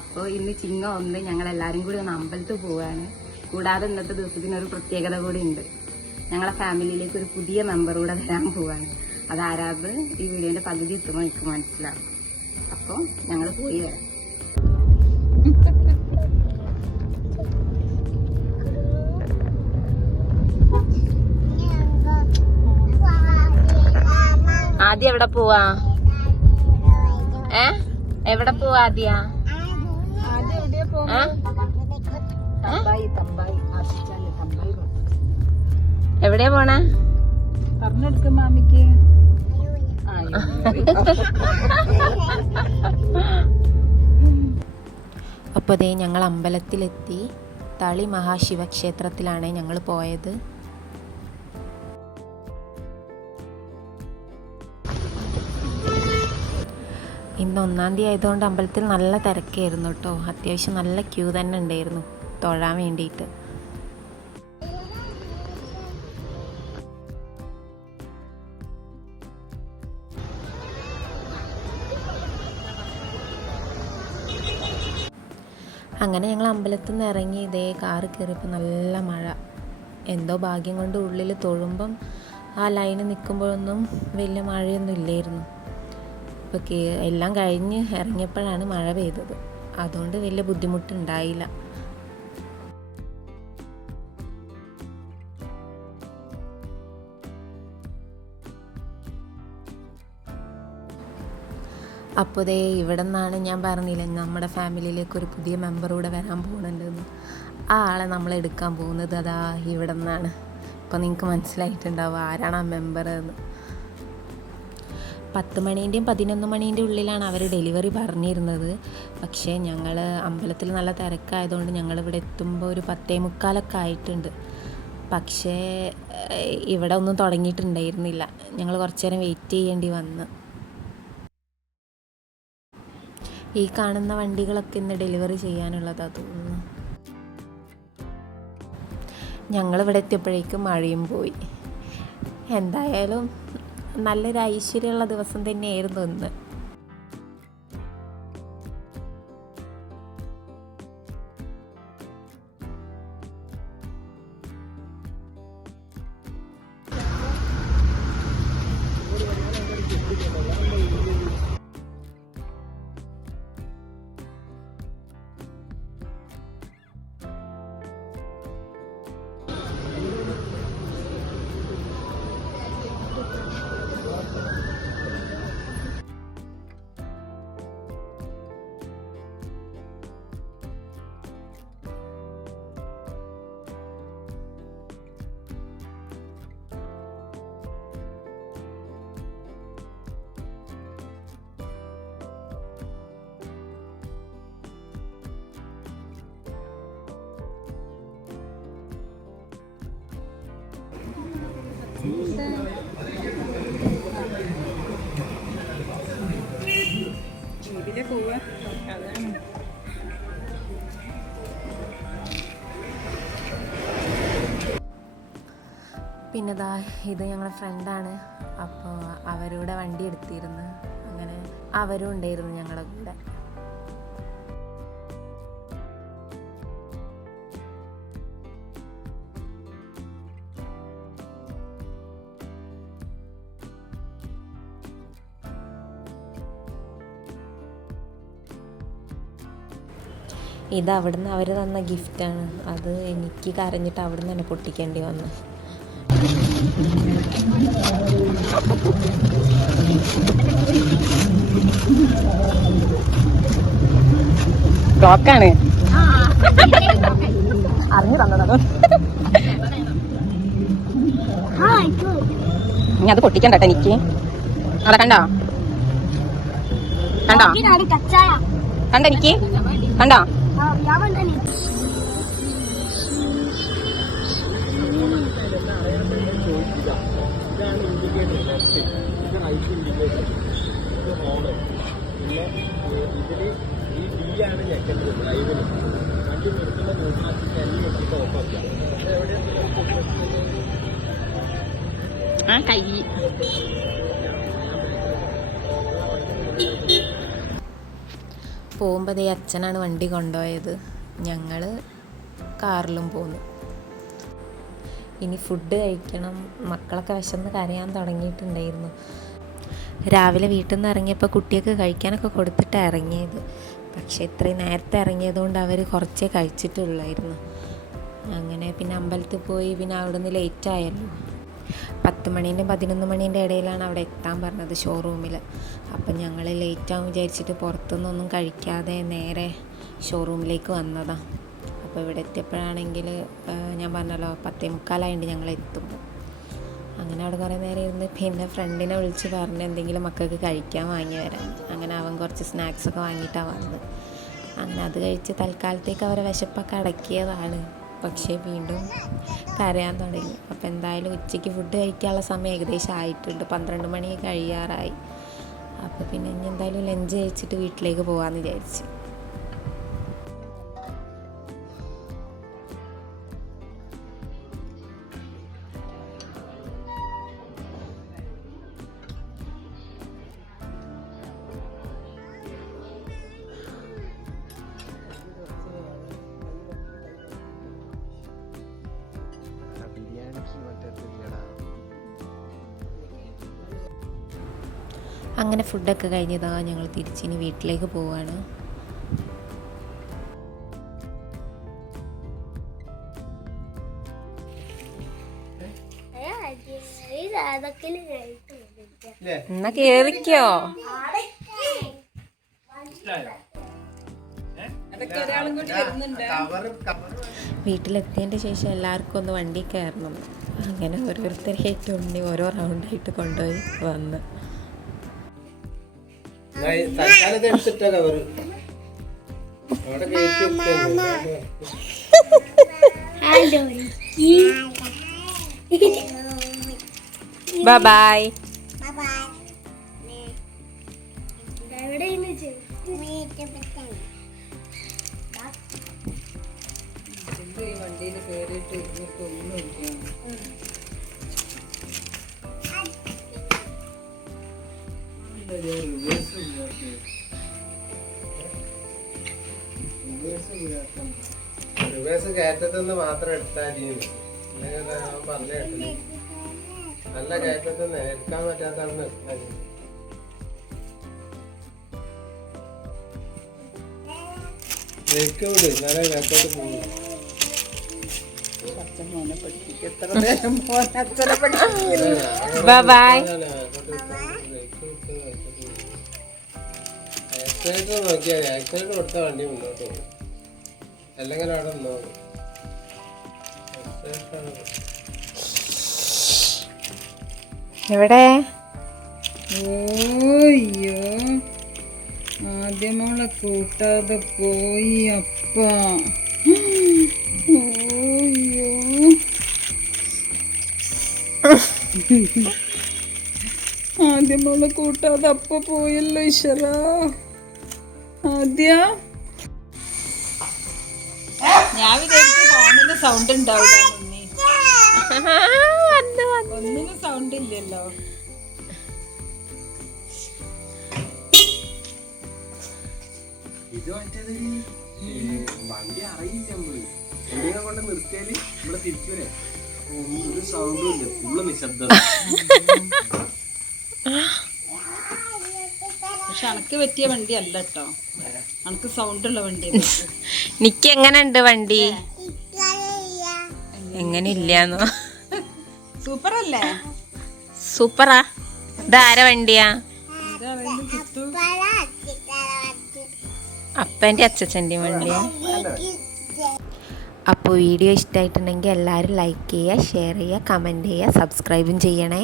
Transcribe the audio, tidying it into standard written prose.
അപ്പോൾ ഇന്ന് ചിങ്ങം 1 ഞങ്ങൾ എല്ലാവരും കൂടി ഒന്ന് അമ്പലത്തിൽ പോവുകയാണ്. കൂടാതെ ഇന്നത്തെ ദിവസത്തിന് ഒരു പ്രത്യേകത കൂടി ഉണ്ട്. ഞങ്ങളെ ഫാമിലിയിലേക്ക് ഒരു പുതിയ മെമ്പർ കൂടെ വരാൻ പോവാണ്. അതാരാത് ഈ വീഡിയോന്റെ പകുതി എത്തുമ്പോൾ എനിക്ക് മനസ്സിലാവും. അപ്പോൾ ഞങ്ങൾ പോയി വരാം. ആദ്യം എവിടെ പോവാ? എവിടെ പോവാ ആദ്യ? എവിടെയാ പോണേ? പറഞ്ഞെടുക്കും മാമിക്ക്. അപ്പോൾ ദേ ഞങ്ങൾ അമ്പലത്തിലെത്തി. തളി മഹാശിവക്ഷേത്രത്തിലാണ് ഞങ്ങൾ പോയത്. ഇന്ന് 1-ാം തീയതി ആയതുകൊണ്ട് അമ്പലത്തിൽ നല്ല തിരക്കായിരുന്നു കേട്ടോ. അത്യാവശ്യം നല്ല ക്യൂ തന്നെ ഉണ്ടായിരുന്നു തൊഴാൻ വേണ്ടിയിട്ട്. അങ്ങനെ ഞങ്ങൾ അമ്പലത്തിൽ നിന്ന് ഇറങ്ങി ഇതേ കാറ് കയറിയപ്പോൾ നല്ല മഴ. എന്തോ ഭാഗ്യം കൊണ്ട് ഉള്ളിൽ തൊഴുമ്പം ആ ലൈന് നിൽക്കുമ്പോഴൊന്നും വലിയ മഴയൊന്നും ഇല്ലായിരുന്നു. ഇപ്പോൾ എല്ലാം കഴിഞ്ഞ് ഇറങ്ങിയപ്പോഴാണ് മഴ പെയ്തത്. അതുകൊണ്ട് വലിയ ബുദ്ധിമുട്ടുണ്ടായില്ല. അപ്പോൾ ദേ ഇവിടെ നിന്നാണ് ഞാൻ പറഞ്ഞില്ലേ നമ്മുടെ ഫാമിലിയിലേക്ക് ഒരു പുതിയ മെമ്പർ കൂടെ വരാൻ പോകുന്നുണ്ടെന്ന്. ആ ആളെ നമ്മൾ എടുക്കാൻ പോകുന്നത് അതാ ഇവിടെ നിന്നാണ്. അപ്പോൾ നിങ്ങൾക്ക് മനസ്സിലായിട്ടുണ്ടാവും ആരാണ് ആ മെമ്പർ എന്ന്. 10 മണീൻ്റെയും 11 മണീൻ്റെ ഉള്ളിലാണ് അവർ ഡെലിവറി പറഞ്ഞിരുന്നത്. പക്ഷേ ഞങ്ങൾ അമ്പലത്തിൽ നല്ല തിരക്കായതുകൊണ്ട് ഞങ്ങളിവിടെ എത്തുമ്പോൾ ഒരു 10:45 ആയിട്ടുണ്ട്. പക്ഷേ ഇവിടെ ഒന്നും തുടങ്ങിയിട്ടുണ്ടായിരുന്നില്ല. ഞങ്ങൾ കുറച്ച് നേരം വെയിറ്റ് ചെയ്യേണ്ടി വന്നു. ഈ കാണുന്ന വണ്ടികളൊക്കെ ഇന്ന് ഡെലിവറി ചെയ്യാനുള്ളതാണ് തോന്നുന്നു. ഞങ്ങളിവിടെ എത്തിയപ്പോഴേക്കും മഴയും പോയി. എന്തായാലും നല്ലൊരു ഐശ്വര്യമുള്ള ദിവസം തന്നെയായിരുന്നു ഇന്ന്. പിന്നെ ദാ ഇത് ഞങ്ങളുടെ ഫ്രണ്ടാണ്. അപ്പോൾ അവരുടെ വണ്ടി എടുത്തിരുന്നു. അങ്ങനെ അവരും ഉണ്ടായിരുന്നു ഞങ്ങളുടെ കൂടെ. ഇത് അവിടുന്ന് അവർ തന്ന ഗിഫ്റ്റാണ്. അത് എനിക്ക് കരഞ്ഞിട്ട് അവിടുന്ന് തന്നെ പൊട്ടിക്കേണ്ടി വന്നു. ബ്ലോക്കാണ് അറിഞ്ഞു തന്നതാണ്. ഇനി അത് പൊട്ടിക്കണ്ട എനിക്ക്. അതെ കണ്ടോ കണ്ടോ കണ്ട എനിക്ക് കണ്ടോ? കൈ പോകുമ്പോൾ ദേ അച്ഛനാണ് വണ്ടി കൊണ്ടുപോയത്, ഞങ്ങൾ കാറിലും പോന്നു. ഇനി ഫുഡ് കഴിക്കണം. മക്കളൊക്കെ വിശന്ന് കരയാൻ തുടങ്ങിയിട്ടുണ്ടായിരുന്നു. രാവിലെ വീട്ടിൽ നിന്ന് ഇറങ്ങിയപ്പോൾ കുട്ടിയൊക്കെ കഴിക്കാനൊക്കെ കൊടുത്തിട്ടാണ് ഇറങ്ങിയത്. പക്ഷേ ഇത്രയും നേരത്തെ ഇറങ്ങിയതുകൊണ്ട് അവർ കുറച്ചേ കഴിച്ചിട്ടുള്ളായിരുന്നു. അങ്ങനെ പിന്നെ അമ്പലത്തിൽ പോയി. പിന്നെ അവിടെ നിന്ന് ലേറ്റായല്ലോ. 10 മണീൻ്റെ 11 മണീൻ്റെ ഇടയിലാണ് അവിടെ എത്താൻ പറഞ്ഞത് ഷോറൂമിൽ. അപ്പം ഞങ്ങൾ ലേറ്റാവും വിചാരിച്ചിട്ട് പുറത്തുനിന്നൊന്നും കഴിക്കാതെ നേരെ ഷോറൂമിലേക്ക് വന്നതാണ്. അപ്പോൾ ഇവിടെ എത്തിയപ്പോഴാണെങ്കിൽ ഞാൻ പറഞ്ഞല്ലോ 10:45 ഞങ്ങൾ എത്തുമ്പോൾ. അങ്ങനെ അവിടെ കുറേ നേരം ഇരുന്ന് പിന്നെ ഫ്രണ്ടിനെ വിളിച്ച് പറഞ്ഞ് എന്തെങ്കിലും മക്കൾക്ക് കഴിക്കാൻ വാങ്ങി വരാൻ. അങ്ങനെ അവൻ കുറച്ച് സ്നാക്സൊക്കെ വാങ്ങിയിട്ടാണ് വന്നത്. അങ്ങനെ അത് കഴിച്ച് തൽക്കാലത്തേക്ക് അവരെ വിശപ്പൊക്കെ അടക്കിയതാണ്. പക്ഷേ വീണ്ടും കരയാൻ തുടങ്ങി. അപ്പോൾ എന്തായാലും ഉച്ചയ്ക്ക് ഫുഡ് കഴിക്കാനുള്ള സമയം ഏകദേശം ആയിട്ടുണ്ട്. 12 മണി കഴിയാറായി. അപ്പോൾ പിന്നെ ഇനി എന്തായാലും ലഞ്ച് കഴിച്ചിട്ട് വീട്ടിലേക്ക് പോകാമെന്ന് വിചാരിച്ചു. അങ്ങനെ ഫുഡൊക്കെ കഴിഞ്ഞതാ ഞങ്ങൾ തിരിച്ചിനി വീട്ടിലേക്ക് പോവാണ്. എന്നാ കേറിക്കോ. വീട്ടിലെത്തിയതിൻ്റെ ശേഷം എല്ലാവർക്കും ഒന്ന് വണ്ടി കയറണം. അങ്ങനെ ഓരോരുത്തരായിട്ട് ഉണ്ണി ഓരോ റൗണ്ടായിട്ട് കൊണ്ടുപോയി വന്ന്. Bye bye. വണ്ടിയിൽ കയറിയിട്ട് ഒന്നുമില്ല. റിവേഴ്സ് കയറ്റത്തുനിന്ന് മാത്രം എടുത്താൽ പറഞ്ഞു കേട്ടില്ല. നല്ല കയറ്റത്തുനിന്ന് എടുക്കാൻ പറ്റാത്ത അവിടെ എടുത്താൽ വിട്. എന്നാലേ കയറ്റോട്ട് പോകും. ആക്സിലേറ്റർ നോക്കിയാൽ ആക്സിലേറ്റർ കൊടുത്ത വണ്ടി മുന്നോട്ട് പോകും. അല്ലെങ്കിൽ അവിടെ നോക്കും. എവിടെ? ഓയ്യോ, ആദ്യമോളെ കൂട്ടാതെ പോയി അപ്പ. ഓയ്യോ, ആദ്യമോളെ കൂട്ടാതെ അപ്പ പോയല്ലോ ഈശ്വര. ആദ്യ ഞാൻ വിചാരിച്ചു ഫോണിന് സൗണ്ട് ഉണ്ടാവില്ല. ഒന്നിനും സൗണ്ട് ഇല്ലല്ലോ. ഇത് മറ്റേത് വണ്ടി അറിയില്ല. നമ്മള് കൊണ്ട് നിർത്തിയാല് നമ്മളെ തിരിക്കൂലേ. ഒരു സൗണ്ടും ഇല്ല, ഫുള്ള് നിശബ്ദത. പക്ഷെ അനക്ക് പറ്റിയ വണ്ടി അല്ല കേട്ടോ, അനക്ക് സൗണ്ട് ഉള്ള വണ്ടി. നിക്ക് എങ്ങനെയുണ്ട് വണ്ടി? എങ്ങനെ ഇല്ലാന്നോ? സൂപ്പർ അല്ലേ? സൂപ്പറാ. ഇതാര വണ്ടിയാ? അപ്പൻ്റെ അച്ഛൻ്റെ വണ്ടിയാ. അപ്പോൾ വീഡിയോ ഇഷ്ടമായിട്ടുണ്ടെങ്കിൽ എല്ലാവരും ലൈക്ക് ചെയ്യുക, ഷെയർ ചെയ്യുക, കമൻറ്റ് ചെയ്യുക, സബ്സ്ക്രൈബും ചെയ്യണേ.